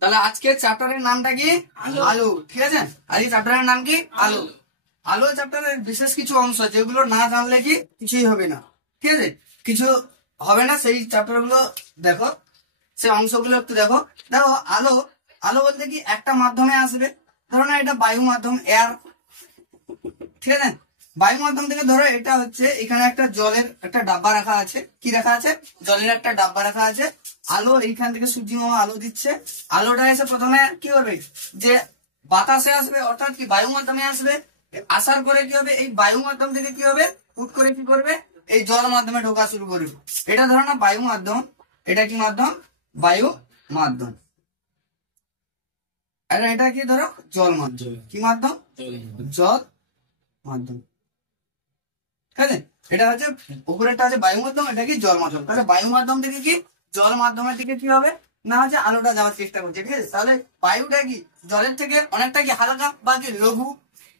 তাহলে আজকের চ্যাপ্টারের নামটা কি? আলো। ঠিক আছে, আর এই চ্যাপ্টারের নাম কি? আলো। আলো চ্যাপ্টারের বিশেষ কিছু অংশ যেগুলো না জানলে কি কিছুই হবে না। ঠিক আছে, কিছু হবে না, সেই চ্যাপ্টার গুলো দেখো, সেই অংশগুলো একটু দেখো। দেখো আলো, আলো বলতে কি একটা মাধ্যমে আসবে, ধরো না এটা বায়ু মাধ্যম, এয়ার। ঠিক আছে, বায়ু মাধ্যম থেকে ধরো এটা হচ্ছে এখানে একটা জলের একটা ডাব্বা রাখা আছে। কি রাখা আছে? জলের একটা ডাব্বা রাখা আছে। আলো এইখান থেকে সূর্য মামা আলো দিচ্ছে। আলোটা এসে প্রথমে কি করবে, যে বাতাসে আসবে, অর্থাৎ কি বায়ু মাধ্যমে আসবে। আসার পরে কি হবে, এই বায়ু মাধ্যম থেকে কি হবে, হুট করে কি করবে, এই জল মাধ্যমে ঢোকা শুরু করবে। এটা ধরো না বায়ু মাধ্যম, এটা কি মাধ্যম? বায়ু মাধ্যম। আর এটা কি ধরো জল মাধ্যম। কি মাধ্যম? জল মাধ্যম। ঠিক আছে, এটা হচ্ছে উপরেরটা আছে বায়ু মাধ্যম, এটা কি জল মাধ্যম। তাহলে বায়ু মাধ্যম থেকে কি জল মাধ্যমের দিকে কি হবে না, হচ্ছে আলোটা যাওয়ার চেষ্টা করছে। ঠিক আছে, তাহলে বায়ুটা কি জলের থেকে অনেকটা কি হালকা বা কি লঘু।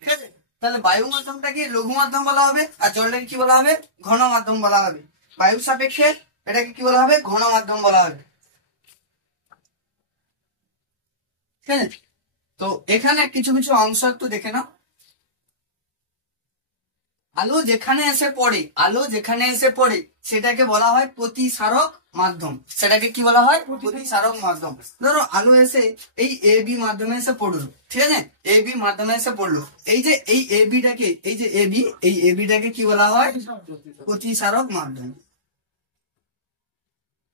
ঠিক আছে, তাহলে বায়ু মাধ্যমটা কি লঘু মাধ্যম বলা হবে, আর জলটাকে কি বলা হবে? ঘন মাধ্যম বলা হবে। বায়ুর সাপেক্ষে এটাকে কি বলা হবে? ঘন মাধ্যম বলা হবে। ঠিক আছে, তো এখানে কিছু কিছু অংশ একটু দেখে নাও। আলো যেখানে এসে পড়ে, আলো যেখানে এসে পড়ে সেটাকে বলা হয় প্রতিসারক মাধ্যম। সেটাকে কি বলা হয়? প্রতিসারক মাধ্যম। ধরো আলো এসে এই এ বি মাধ্যমে এসে পড়লো। ঠিক আছে, এ বি মাধ্যমে এসে পড়লো। এই যে এই এ বিটাকে, এই যে এ বি, এই এ বিটাকে কি বলা হয়? প্রতিসারক মাধ্যম।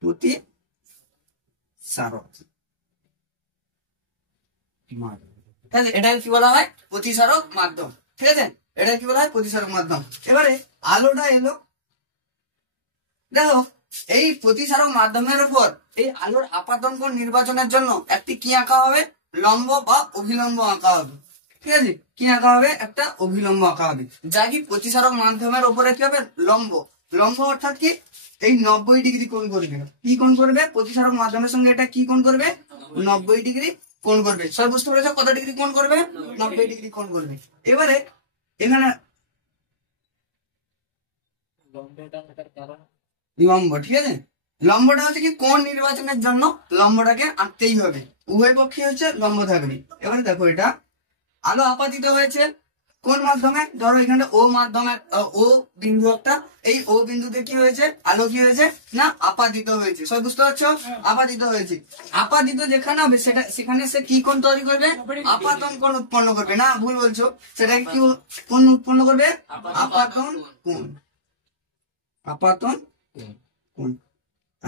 প্রতিসারক মাধ্যম। ঠিক আছে, এটাকে কি বলা হয়? প্রতিসারক মাধ্যম। ঠিক আছে, এটা কি বলা হয়? প্রতিসারক মাধ্যম। এবারে আলোটা এলো, দেখো এই প্রতিসারক মাধ্যমের উপর এই আলোর আপাতন কোণ নির্বাচনের জন্য একটি কি আঁকা হবে? লম্ব বা অভিলম্ব আঁকা হবে। ঠিক আছে, কি আঁকা হবে? একটা অভিলম্ব আঁকা হবে, যা কি প্রতিসারক মাধ্যমের উপরে কি হবে? লম্ব। লম্ব অর্থাৎ কি এই 90 ডিগ্রি কোণ করবে। কি কোণ করবে? প্রতিসারক মাধ্যমের সঙ্গে এটা কি কোণ করবে? 90 ডিগ্রি কোণ করবে। সব বুঝতে পেরেছো? কত ডিগ্রি কোণ করবে? 90 ডিগ্রি কোণ করবে। এবারে এখানে লম্ব। ঠিক আছে, লম্বটা হচ্ছে কি কোণ নির্বাচনের জন্য লম্বটাকে আঁকতেই হবে। উভয় পক্ষে হচ্ছে লম্ব থাকবে। এবারে দেখো এটা আলো আপাতিত হয়েছে কোন মাধ্যমে? ধরো এখানে ও মাধ্যমে, ও বিন্দু একটা, এই ও বিন্দুতে কি হয়েছে? আলো কি হয়েছে না আপাতিত হয়েছে। সব বুঝতে পারছো? আপাতিত হয়েছে। আপাতিত যেখানে হবে সেটা সেখানে সে কি কোণ তৈরি করবে? আপাতন কোণ উৎপন্ন করবে। না, ভুল বলছো, সেটাকে কি কোণ উৎপন্ন করবে? আপাতন কোণ। আপাতন কোণ।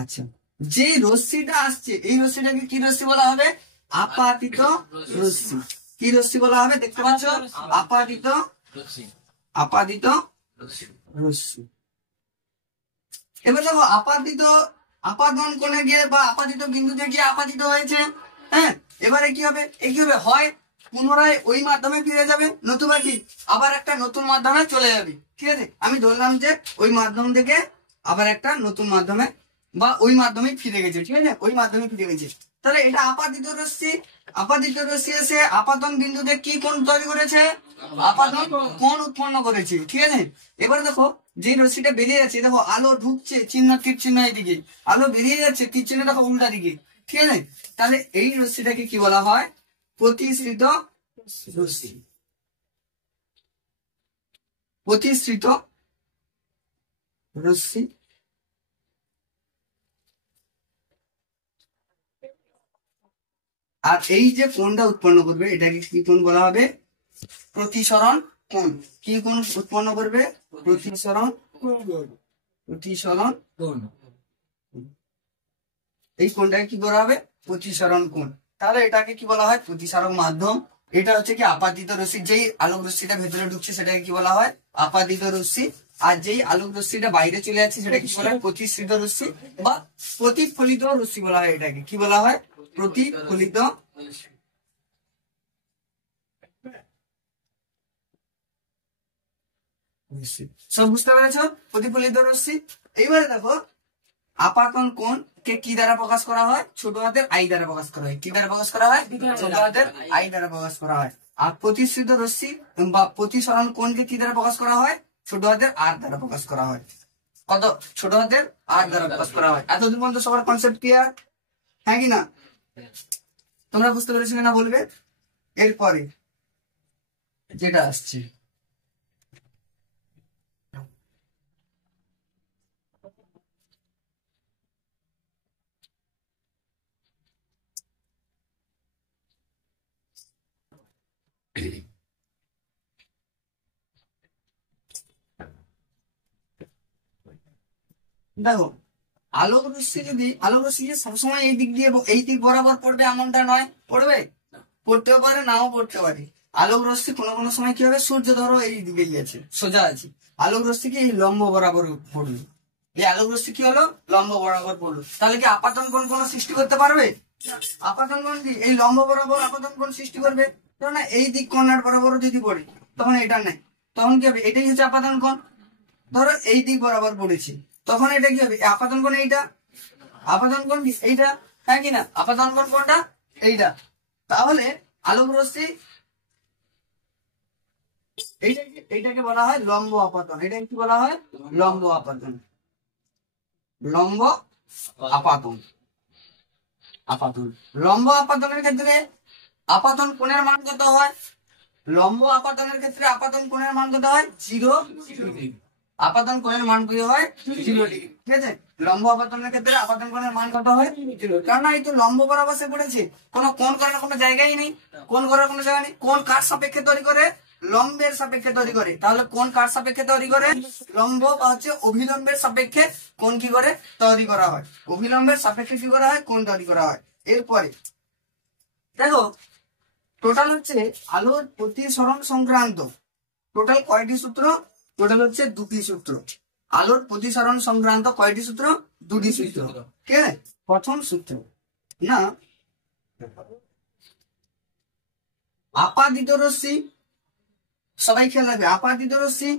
আচ্ছা, যে রশ্মিটা আসছে এই রশ্মিটাকে কি রশ্মি বলা হবে? আপাতিত রশ্মি। কি রশ্মি বলা হবে? দেখতে পাচ্ছ? আপাতিত, আপাতিত রশ্মি। এবার দেখো আপাতিত, আপাতন কোণে গিয়ে বা আপাতিত বিন্দুতে গিয়ে আপাতিত হয়েছে। হ্যাঁ, এবারে কি হবে? এ কি হবে? হয় পুনরায় ওই মাধ্যমে ফিরে যাবে, নতুবা কি আবার একটা নতুন মাধ্যমে চলে যাবে। ঠিক আছে, আমি ধরলাম যে ওই মাধ্যম থেকে আবার একটা নতুন মাধ্যমে বা ওই মাধ্যমে ফিরে গেছে। ঠিক আছে, ওই মাধ্যমে ফিরে গেছে। তাহলে এটা আপাতিত রশ্মি। আপাতিত রশ্মি এসে আপাতন বিন্দুতে কি কোণ তৈরি করেছে? আপাতন কোণ উৎপন্ন করেছে। ঠিক আছে, এবার দেখো যে রশ্মিটা বেরিয়ে যাচ্ছে, দেখো আলো ঢুকছে চিহ্ন, তীর চিহ্ন এদিকে, আলো বেরিয়ে যাচ্ছে তীর চিহ্ন দেখো উল্টা দিকে। ঠিক আছে, তাহলে এই রশ্মিটাকে কি বলা হয়? প্রতিসৃত রশ্মি। প্রতিসৃত রশ্মি। আর এই যে কোণটা উৎপন্ন করবে এটাকে কি কোণ বলা হবে? প্রতিসরণ কোণ। কি কোণ উৎপন্ন করবে? প্রতিসরণ, প্রতিসরণ কোণ। এই কোণটাকে কি বলা হবে? প্রতিসরণ কোণ। তাহলে এটাকে কি বলা হয়? প্রতিসারক মাধ্যম। এটা হচ্ছে কি আপাতিত রশ্মি, যেই আলোক রশ্মিটা ভেতরে ঢুকছে সেটাকে কি বলা হয়? আপাতিত রশ্মি। আর যেই আলোক রশ্মিটা বাইরে চলে যাচ্ছে সেটাকে কি বলা হয়? প্রতিসৃত রশ্মি বা প্রতিফলিত রশ্মি বলা হয়। এটাকে কি বলা হয়? প্রতিফলিত রশ্মি। সব বুঝতে পেরেছো? প্রতিফলিত রশ্মি। এইবারে দেখো আপাতন কোণ কে কি দ্বারা প্রকাশ করা হয়? ছোট হাতের আই দ্বারা প্রকাশ করা হয়। কি দ্বারা প্রকাশ করা হয়? ছোট হাতের আই দ্বারা প্রকাশ করা হয়। আর প্রতিসৃত রশ্মি বা প্রতিসরণ কোণকে কি দ্বারা প্রকাশ করা হয়? ছোট হাতের আর দ্বারা প্রকাশ করা হয়। কত? ছোট হাতের আর দ্বারা প্রকাশ করা হয়। এতদিন পর্যন্ত সবার কনসেপ্ট ক্লিয়ার? হ্যাঁ কি না? তো তোমরা বুঝতে পেরেছো কিনা বলবে। এরপরে যেটা আসছে, দেখো আলোক রশ্মি যে সবসময় এই দিক দিয়ে এই দিক বরাবর পড়বে এমনটা নয়, পড়বে, পড়তেও পারে নাও পড়তে পারে। আলোক রশ্মি কোনো কোনো সময় কি হবে, সূর্য ধরো এই দিকে গিয়েছে সোজা আছে, আলোক রশ্মি কি এই লম্ব বরাবর পড়লো, এই আলোক রশ্মি কি হলো লম্ব বরাবর পড়লো, তাহলে কি আপাতন কোণ কোনো সৃষ্টি করতে পারবে? আপাতন কোণ কি এই লম্ব বরাবর আপাতন কোণ সৃষ্টি করবে? না, এই দিক কর্নার বরাবর যদি পড়ে তখন এটা নেই, তখন কি হবে, এটাই হচ্ছে আপাতন কোণ। ধরো এই দিক বরাবর পড়েছি, তখন এটা কি হবে, আপাতন কোণ এইটা, আপাতন কোণ কি এইটা, হ্যাঁ কি না, আপাতন কোণ কোনটা, এইটা। তাহলে আলোক রশ্মি এইটাকে বলা হয় লম্ব আপাতন, এটা কি বলা হয়, লম্ব আপাতন, লম্ব আপাতন। আপাতন, লম্ব আপাতনের ক্ষেত্রে আপাতন কোণের মান কত হয়, লম্ব আপাতনের ক্ষেত্রে আপাতন কোণের মান কত হয়, 0 ডিগ্রি। আপাতন কোণের মান কি হয়, 0 ডিগ্রি, ঠিক আছে। লম্ব আপাতনের ক্ষেত্রে আপাতন কোণের মান কত হয়, 0, কারণ এই তো লম্ব বরাবর সে পড়েছে, কোনো কোণ করার কোনো জায়গাই নেই, কোণ করার কোনো জায়গা নেই। কোণ কার সাপেক্ষে তৈরি করে, লম্বের সাপেক্ষে তৈরি করে। তাহলে কোণ কার সাপেক্ষে তৈরি করে, লম্ব বা হচ্ছে অভিলম্বের সাপেক্ষে কোণ কি করে তৈরি করা হয়, অভিলম্বের সাপেক্ষে কি করা হয়, কোণ তৈরি করা হয়। এরপরে দেখো টোটাল হচ্ছে আলোর প্রতিসরণ সংক্রান্ত টোটাল কয়টি সূত্র, টোটাল হচ্ছে 2টি সূত্র। আলোর প্রতিসরণ সংক্রান্ত কয়টি সূত্র, 2টি সূত্র, ঠিক আছে। প্রথম সূত্র না, আপাদিত রশ্মি, সবাই খেয়াল রাখবে, আপাদিত রশ্মি,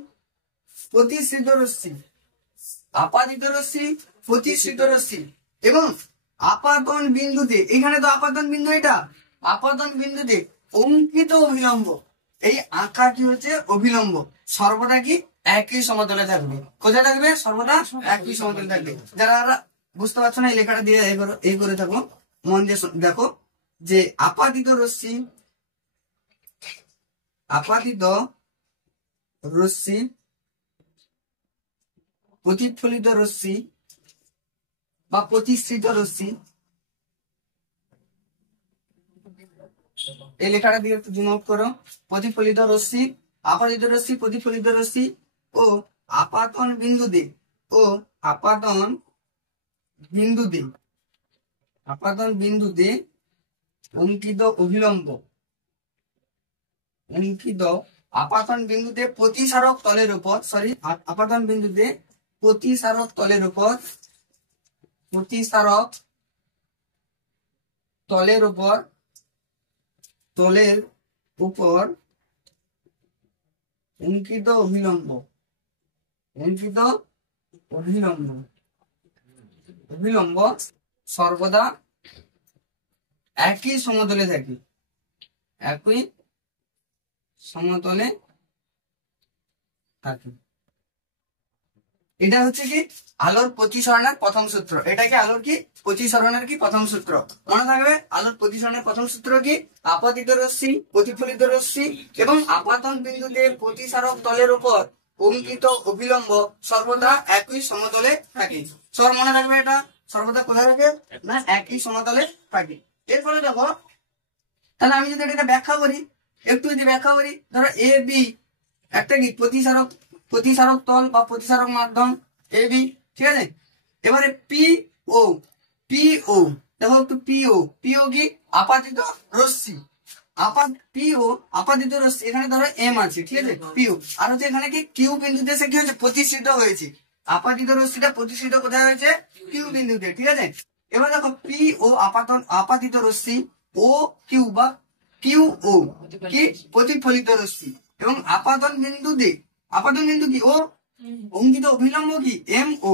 প্রতিসৃত রশ্মি, আপাদিত রশ্মি, প্রতিসৃত রশ্মি এবং আপাতন বিন্দুতে, এখানে তো আপাতন বিন্দু, এটা আপাতন বিন্দুতে অঙ্কিত অভিলম্ব, এই আঁকা কি হচ্ছে অভিলম্ব, সর্বদা কি একই সমতলে থাকবে। কোথায় থাকবে, সর্বদা একই সমতলে থাকবে। যারা বুঝতে পারছো না এই লেখাটা দিয়ে এই করে থাকো, মন দিয়ে দেখো যে আপাদিত রশ্মি, আপাদিত রশ্মি, প্রতিফলিত রশ্মি বা প্রতিসৃত রশ্মি, এই লেখাটা দিয়ে একটু জুম আউট করো। প্রতিফলিত রশ্মি, আপাদিত রশ্মি, প্রতিফলিত রশ্মি ও আপাতন বিন্দুতে, ও আপাতন বিন্দুতে, আপাতন বিন্দুতে অঙ্কিত অভিলম্ব, অঙ্কিত আপাতন বিন্দুতে প্রতিসারক তলের উপর, আপাতন বিন্দুতে প্রতিসারক তলের উপর, প্রতিসারক তলের উপর, তলের উপর অঙ্কিত অভিলম্ব, অঙ্কিত অভিলম্ব, অভিলম্ব সর্বদা একই সমতলে থাকে, একই সমতলে থাকে। এটা হচ্ছে কি আলোর প্রতিসরণের প্রথম সূত্র, এটা কি আলোর কি প্রতিসরণের কি প্রথম সূত্র, মনে থাকবে। আলোর প্রতিসরণের প্রথম সূত্র কি, আপতিত রশ্মি, প্রতিফলিত রশ্মি এবং আপাতন বিন্দুতে প্রতিসারক তলের উপর অঙ্কিত অভিলম্ব সর্বদা একই সমতলে থাকে। সব মনে রাখবে, এটা সর্বদা কোথায় থাকে না, একই সমতলে থাকে। এরপরে দেখো, তাহলে আমি যদি এটা ব্যাখ্যা করি, একটু যদি ব্যাখ্যা করি, ধরো এ বি একটা কি প্রতিসারক, প্রতিসারক তল বা প্রতিসারক মাধ্যম এ বি, ঠিক আছে। এবারে পি ও, পি ও দেখো একটু, পি ও, পি ও কি আপাতিত রশ্মি, পি ও আপাতিত রশ্মি, এখানে ধরো এম আছে, ঠিক আছে, পি ও, আর হচ্ছে এখানে কি কিউ বিন্দুতে সে কি হয়েছে, প্রতিষ্ঠিত হয়েছে। আপাতিত রশ্মিটা প্রতিষ্ঠিত কোথায় হয়েছে, কিউ বিন্দুতে, ঠিক আছে। এবার দেখো পি ও আপাতিত রশ্মি, ও কিউ বা কিউ ও কি প্রতিফলিত রশ্মি এবং আপাতন বিন্দুতে, আপাতন বিন্দু কি ও, অঙ্কিত অভিলম্ব কি এম ও,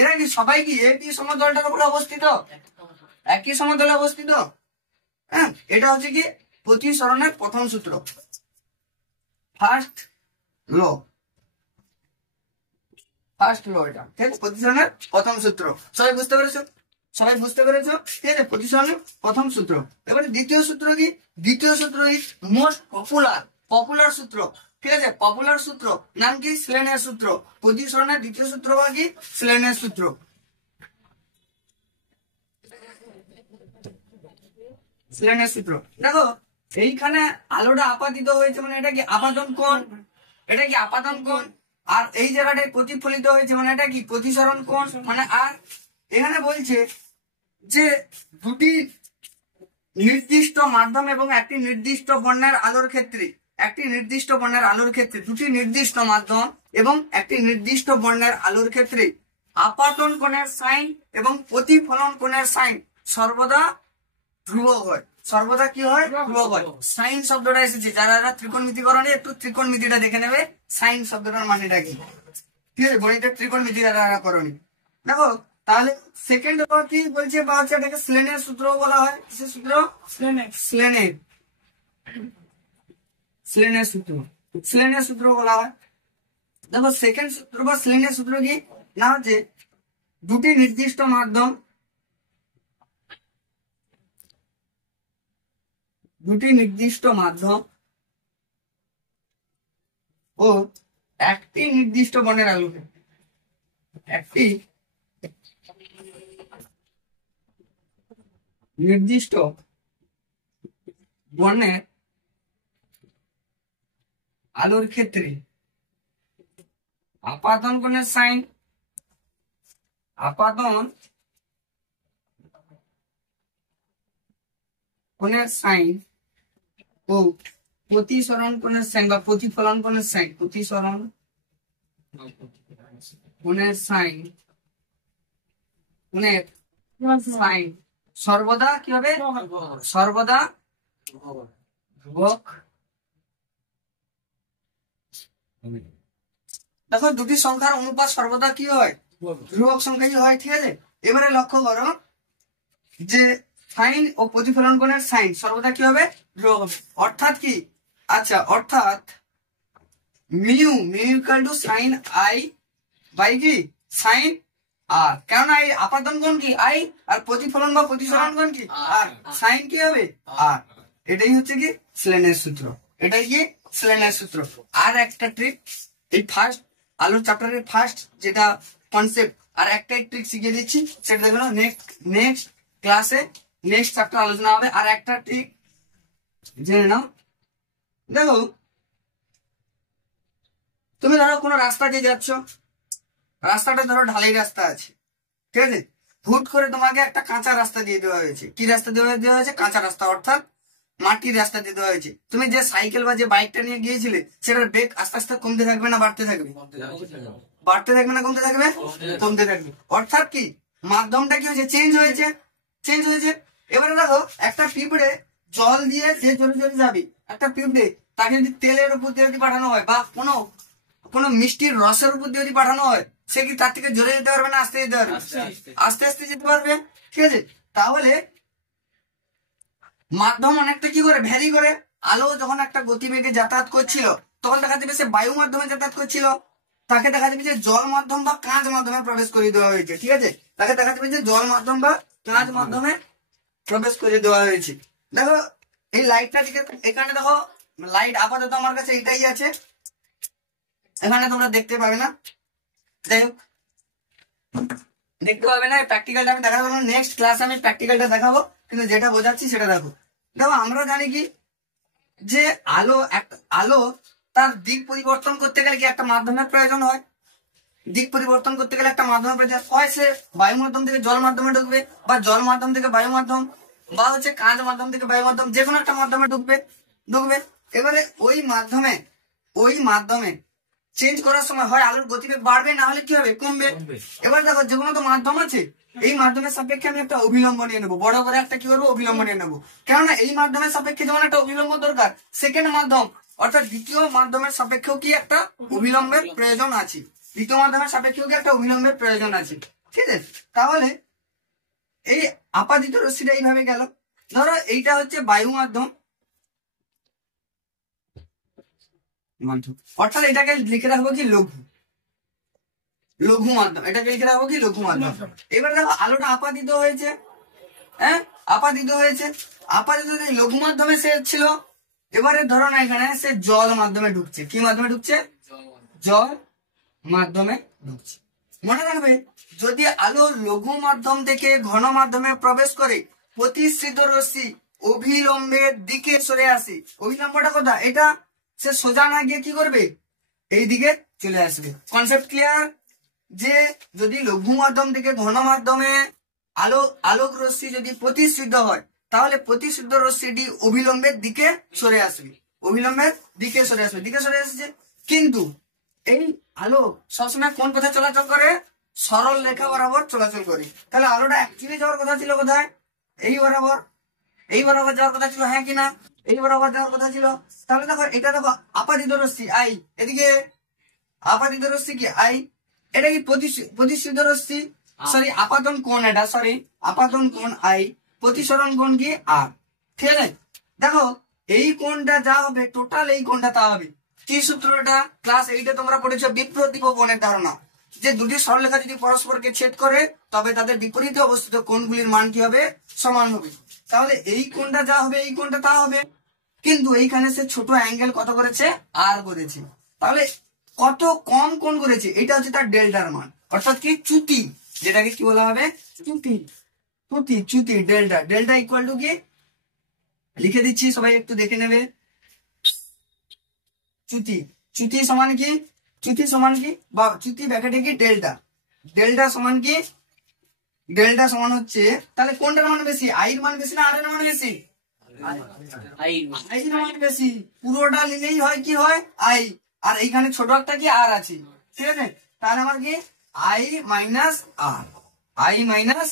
এরা কি সবাই কি একই সমতলটার উপরে অবস্থিত, একই সমতলে অবস্থিত। হ্যাঁ, এটা হচ্ছে কি প্রতিসরণের প্রথম সূত্র, ফার্স্ট ল, ফার্স্ট ল, এটা ঠিক আছে, প্রতিসরণের প্রথম সূত্র। সবাই বুঝতে পেরেছো, সবাই বুঝতে পেরেছো? ঠিক আছে, প্রতিসরণের প্রথম সূত্র। এবারে দ্বিতীয় সূত্র কি? দ্বিতীয় সূত্র ইজ মোস্ট পপুলার সূত্র। ঠিক আছে, পপুলার সূত্র নাম কি? স্লেনের সূত্র। প্রতিসরণের দ্বিতীয় সূত্র বা কি? স্লেনের সূত্র। স্লেনের সূত্র। দেখো এইখানে আলোটা আপাতিত হয়েছে মানে এটা কি আপাতন কোণ, এটা কি আপাতন কোণ। আর এই জায়গাটায় প্রতিফলিত হয়েছে মানে এটা কি? প্রতিসরণ কোণ। মানে আর এখানে বলছে যে দুটি নির্দিষ্ট মাধ্যম এবং একটি নির্দিষ্ট বর্ণের আলোর ক্ষেত্রে, দুটি নির্দিষ্ট মাধ্যম এবং একটি নির্দিষ্ট বর্ণের আলোর ক্ষেত্রে আপাতন কোণের সাইন এবং প্রতিফলন কোণের সাইন সর্বদা ধ্রুবক হয়। সর্বদা কি হয়? ধ্রুবক হয়। সাইন শব্দটা এসেছে, যারা ত্রিকোণমিতি করনি একটু ত্রিকোণমিতিটা দেখে নেবে, সাইন শব্দটার মানেটা কি। ঠিক আছে, গণিতের ত্রিকোণমিতি যারা করনি। দেখো তাহলে সেকেন্ড কি বলছে, বা হচ্ছে এটাকে স্লেনের সূত্র বলা হয়। কিসের সূত্র? স্লেনের সূত্র বলা হয়। দেখো সেকেন্ড সূত্র বা স্লেনের সূত্র কি না হচ্ছে দুটি নির্দিষ্ট মাধ্যম ও একটি নির্দিষ্ট বর্ণের আলোকে, একটি নির্দিষ্ট বর্ণের আলোর ক্ষেত্রে আপাতন কোণের সাইন ও প্রতিসরণ কোণের সাইন বা প্রতিফলন কোণের সাইন সর্বদা কি হবে? সর্বদা ধ্রুবক। দেখো দুটি সংখ্যার অনুপাত সর্বদা কি হয়? ধ্রুবক সংখ্যাই হয়। ঠিক আছে, এবারে লক্ষ্য করো যে সাইন ও প্রতিফলন কোণের সাইন সর্বদা কি হবে? ধ্রুবক হবে। অর্থাৎ কি? আচ্ছা, অর্থাৎ mu equal to sine i by কি? Sine r. কেননা এই আপাতন কোণ কি? আই, আর প্রতিফলন বা প্রতিসরণ কোণ কি? আর। সাইন কি হবে? আর। এটাই হচ্ছে কি? স্লেনের সূত্র। আর একটা ট্রিক, এই ফার্স্ট আলোর চ্যাপ্টারের ফার্স্ট যেটা কনসেপ্ট, আর একটাই ট্রিক শিখিয়ে দিচ্ছি, সেটা দেখো নেক্সট ক্লাসে নেক্সট চ্যাপ্টার আলোচনা হবে। আর একটা ট্রিক জেনে নাও। দেখো তুমি ধরো কোনো রাস্তা দিয়ে যাচ্ছ, রাস্তাটা ধরো ঢালাই রাস্তা আছে। ঠিক আছে, হুট করে তোমাকে একটা কাঁচা রাস্তা দিয়ে দেওয়া হয়েছে। কি রাস্তা দেওয়া হয়েছে? কাঁচা রাস্তা, অর্থাৎ মাটির রাস্তা দিয়ে দেওয়া হয়েছে। তুমি যে সাইকেল বা যে বাইকটা নিয়ে গিয়েছিলে সেটার বেগ আস্তে আস্তে কমতে থাকবে না বাড়তে থাকবে? বাড়তে থাকবে না কমতে থাকবে? কমতে থাকবে। অর্থাৎ কি? মাধ্যমটা কি হয়েছে? চেঞ্জ হয়েছে। এবারে দেখো একটা পিঁপড়ে জল দিয়ে যে জোরে জোরে যাবি, একটা পিঁপড়ে তাকে যদি তেলের উপর দিয়ে যদি পাঠানো হয় বা কোনো মিষ্টির রসের উপর দিয়ে যদি পাঠানো হয়, সে কি তার থেকে জোরে যেতে পারবে না আস্তে যেতে পারবে? আস্তে আস্তে যেতে পারবে। ঠিক আছে, তাহলে মাধ্যম অনেকটা কি করে ভ্যারি করে। আলো যখন একটা গতিবেগে যাতায়াত করছিল তখন দেখা যাবে সে বায়ু মাধ্যমে যাতায়াত করছিল, তাকে দেখা যাবে যে জল মাধ্যম বা কাঁচ মাধ্যমে প্রবেশ করে দেওয়া হয়েছে। ঠিক আছে, তাকে দেখা যাবে যে জল মাধ্যম বা কাঁচ মাধ্যমে প্রবেশ করে দেওয়া হয়েছে। দেখো এই লাইটটা দিকে, এখানে দেখো লাইট আপাতত আমার কাছে এইটাই আছে, এখানে তোমরা দেখতে পাবে না। যাই হোক, দেখতে পাবে না। প্র্যাকটিক্যালটা আমি দেখাবো না, নেক্সট ক্লাসে আমি প্র্যাকটিক্যালটা দেখাবো, কিন্তু যেটা বোঝাচ্ছি সেটা দেখো। আমরা জানি কি যে আলো তার দিক পরিবর্তন করতে গেলে কি একটা মাধ্যমের প্রয়োজন হয়। দিক পরিবর্তন করতে গেলে একটা মাধ্যমের প্রয়োজন হয়। সে বায়ু মাধ্যম থেকে জল মাধ্যমে ঢুকবে, বা জল মাধ্যম থেকে বায়ু মাধ্যম, বা হচ্ছে কাঁচ মাধ্যম থেকে বায়ু মাধ্যম, যে কোনো একটা মাধ্যমে ঢুকবে। এবারে ওই মাধ্যমে চেঞ্জ করার সময় হয় আলোর গতিবেগ বাড়বে, না হলে কি হবে? কমবে। এবার দেখো যে কোনো তো মাধ্যম আছে, এই মাধ্যমের সাপেক্ষে আমি একটা অভিলম্ব নিয়ে নেবো, বড় করে একটা কি করবো? অভিলম্ব নিয়ে নেবো। কেননা এই মাধ্যমের সাপেক্ষে যেমন একটা অভিলম্ব দরকার, সেকেন্ড মাধ্যম অর্থাৎ দ্বিতীয় মাধ্যমের সাপেক্ষেও কি একটা অভিলম্বের প্রয়োজন আছে। ঠিক আছে, তাহলে এই আপাতিত রশ্মিটা এইভাবে গেল। ধরো এইটা হচ্ছে বায়ু মাধ্যম, অর্থাৎ এটাকে লিখে রাখবো কি? লঘু। লঘু মাধ্যম, এটাকে লিখে রাখবো কি লঘু মাধ্যম। এবার দেখো আলোটা আপাতিত হয়েছে, হ্যাঁ আপাতিত হয়েছে, আপাতিত লঘু মাধ্যমে সে ছিল। এবারে ধরো না এখানে সে জল মাধ্যমে ঢুকছে, কি মাধ্যমে ঢুকছে, জল মাধ্যমে ঢুকছে। মনে রাখবে যদি আলো লঘু মাধ্যম থেকে ঘন মাধ্যমে প্রবেশ করে প্রতিসৃত রশ্মি অভিলম্বের দিকে সরে আসে। অভিলম্বটা কোথা, এটা সে সোজা না গিয়ে কি করবে, এই দিকে চলে আসবে। Concept clear? যে যদি লঘু মাধ্যম থেকে ঘন মাধ্যমে আলোক রশ্মি যদি প্রতিসৃত হয় তাহলে প্রতিসৃত রশ্মিটি অভিলম্বের দিকে সরে আসবে, অভিলম্বের দিকে সরে আসবে, দিকে সরে আসছে। কিন্তু এই আলো সবসময় কোন পথে চলাচল করে, সরল রেখা বরাবর চলাচল করে। তাহলে আলোটা অ্যাকচুয়ালি যাওয়ার কথা ছিল কোথায়, এই বরাবর, এই বরাবর যাওয়ার কথা ছিল, হ্যাঁ কিনা, এই বরাবর যাওয়ার কথা ছিল। তাহলে দেখো এটা দেখো আপাতিত রশ্মি আই, এদিকে আপাতিত রশ্মি কি আই, এটা কি প্রতিসৃত রশ্মি, সরি আপাতন কোণ, এটা সরি আপাতন কোণ আই, প্রতিসরণ কোণ কি আর। ঠিক আছে, দেখো এই কোণটা যা হবে টোটাল এই কোণটা তা হবে। কি সূত্রটা ক্লাস 8-এ তোমরা পড়েছো বিপ্রতীপ কোণের ধারণা, যে দুটি সরলরেখা যদি পরস্পরকে ছেদ করে তবে তাদের বিপরীতে অবস্থিত কোণগুলির মান কি হবে, সমান হবে। তাহলে এই কোণটা যা হবে এই কোণটা তা হবে, কিন্তু এইখানে সে ছোট অ্যাঙ্গেল কত করেছে, আর করেছে। তাহলে কত কম কোণ করেছে, এটা হচ্ছে তার ডেল্টার মান, অর্থাৎ কি চ্যুতি, যেটাকে কি বলা হবে, চ্যুতি, চ্যুতি, চ্যুতি ডেল্টা। ডেল্টা ইকুয়াল টু কি লিখে দিচ্ছি, সবাই একটু দেখে নেবে। চ্যুতি, চ্যুতি সমান কি, চ্যুতি সমান কি, বা চ্যুতি ব্যাকেটে কি ডেল্টা, ডেল্টা সমান কি, ডেল্টা সমান হচ্ছে, তাহলে কোনটার মান বেশি, আই এর মান বেশি না আর এর মান বেশি, আই এর মান বেশি। পুরোটা নিলেই হয় কি হয় আই, আর এইখানে ছোট একটা কি আর আছে, ঠিক আছে। তাহলে আমার কি I minus R, I minus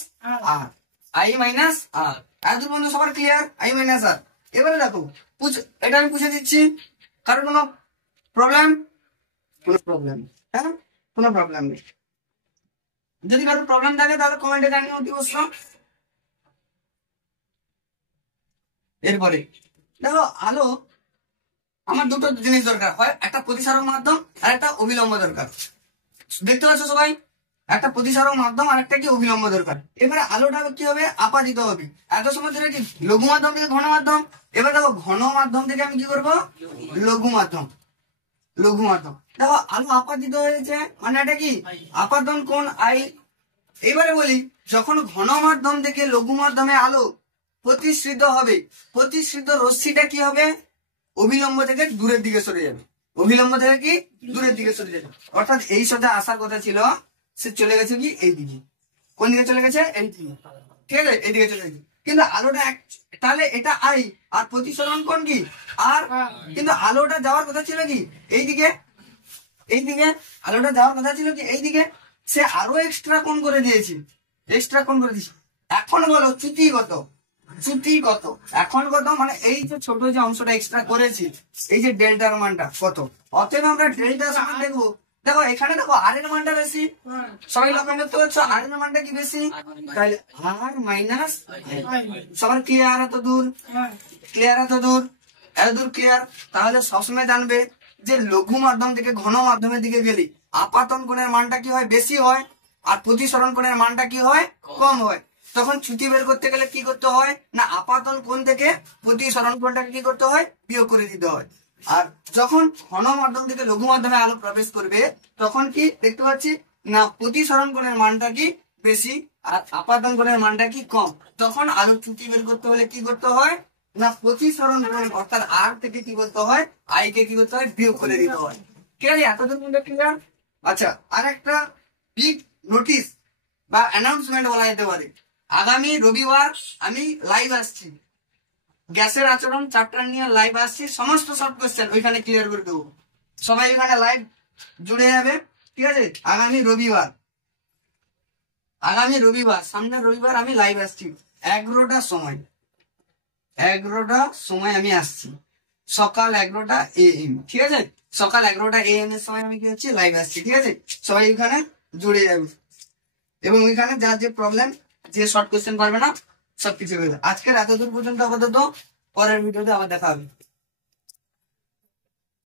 R, I minus R. এত বন্ধু সবার ক্লিয়ার, আই মাইনাস আর। এবারে দেখো এটা আমি পুছে দিচ্ছি, কারণ কোনো প্রবলেম, কোনো প্রবলেম, হ্যাঁ কোনো প্রবলেম নেই। যদি কারো প্রবলেম থাকে তাহলে কমেন্টে জানিয়ে অতি অবশ্য। এরপরে দেখো আলো আমার দুটো জিনিস দরকার হয়, একটা প্রতিসারক মাধ্যম আর একটা অভিলম্ব দরকার। দেখতে পাচ্ছ সবাই, একটা প্রতিসারক মাধ্যম আর একটা কি অভিলম্ব দরকার। এবারে আলোটা কি হবে, আপাতিত হবে। এত সময় ধরে কি লঘু মাধ্যম থেকে ঘন মাধ্যম, এবার দেখো ঘন মাধ্যম থেকে আমি কি করবো, লঘু মাধ্যম, লঘু মাধ্যম। দেখো আলো আপাতিত হয়েছে মানে এটা কি আপাতন কোণ আই। এবারে বলি যখন ঘন মাধ্যম থেকে লঘু মাধ্যমে আলো প্রতিসৃত হবে, প্রতিসৃত রশ্মিটা কি হবে, অভিলম্ব থেকে দূরের দিকে সরে যাবে, অভিলম্ব থেকে কি দূরের দিকে সরে যাবে। অর্থাৎ এই সোজা আসার কথা ছিল, সে চলে গেছে কি এই দিকে, কোন দিকে চলে গেছে, এই দিকে, ঠিক আছে এইদিকে চলে গেছে। কিন্তু আলোটা তাহলে এটা আই আর প্রতিসরণ কোণ কি আর, কিন্তু আলোটা যাওয়ার কথা ছিল কি এইদিকে, এইদিকে আলোটা যাওয়ার কথা ছিল কি এইদিকে, সে আরো এক্সট্রা কোণ করে দিয়েছে, এক্সট্রা কোণ করে দিয়েছে। এখন বলো চ্যুতি কত, চ্যুতি কত, এখন কত, মানে এই যে ছোট যে অংশটা এক্সট্রা করেছি, এই যে ডেল্টার মানটা কত। অতএব আমরা ডেল্টা সমান দেখবো, দেখো এখানে দেখো আর এর মানটা বেশি, সবাই লক্ষ্য করতে পারছো আর এর মানটা কি বেশি, তাহলে আর মাইনাস। সবার ক্লিয়ার এত দূর, ক্লিয়ার এত দূর, এত দূর ক্লিয়ার। তাহলে সবসময় জানবে যে লঘু মাধ্যম থেকে ঘন মাধ্যমের দিকে গেলে আপাতন কোণের মানটা কি হয়, বেশি হয়, আর প্রতিসরণ কোণের মানটা কি হয়, কম হয়। তখন চ্যুতি বের করতে গেলে কি করতে হয় না, আপাতন কোণ থেকে প্রতিসরণ কোণটাকে কি করতে হয়, বিয়োগ করে দিতে হয়। আর যখন ঘন মাধ্যম থেকে লঘু মাধ্যমে আলো প্রবেশ করবে তখন কি দেখতে পাচ্ছি না, প্রতিসরণ কোণের মানটা কি বেশি আর আপাতন কোণের মানটা কি কম। তখন আলো চ্যুতি বের করতে হলে কি করতে হয় না, প্রতিসরণ কোণ অর্থাৎ আর থেকে কি করতে হয়, আই কে কি করতে হয়, বিয়োগ করে দিতে হয়। ঠিক আছে, এতদিন মধ্যে ক্লিয়ার। আচ্ছা, আর একটা বিগ নোটিশ বা অ্যানাউন্সমেন্ট বলা যেতে পারে, আগামী রবিবার আমি লাইভ আসছি, গ্যাসের আচরণ চ্যাপ্টার নিয়ে লাইভ আসছি, সমস্ত সব কোশ্চেন ওইখানে ক্লিয়ার করে দেবো। সবাই ওইখানে লাইভ জুড়ে যাবে, ঠিক আছে। আগামী রবিবার, আগামী রবিবার সামনের রবিবার আমি লাইভ আসছি 11টার সময়, 11টার সময় আমি আসছি, সকাল 11টা AM, ঠিক আছে। সকাল 11টা AM এর সময় আমি কি হচ্ছে লাইভ আসছি, ঠিক আছে। সবাই ওইখানে জুড়ে যাবে এবং ওইখানে যার যে প্রবলেম, যে শর্ট কোশ্চেন পারবে না সবকিছু হয়ে যাবে। আজকের এতদূর পর্যন্ত আপাতত, পরের ভিডিওতে আবার দেখা হবে।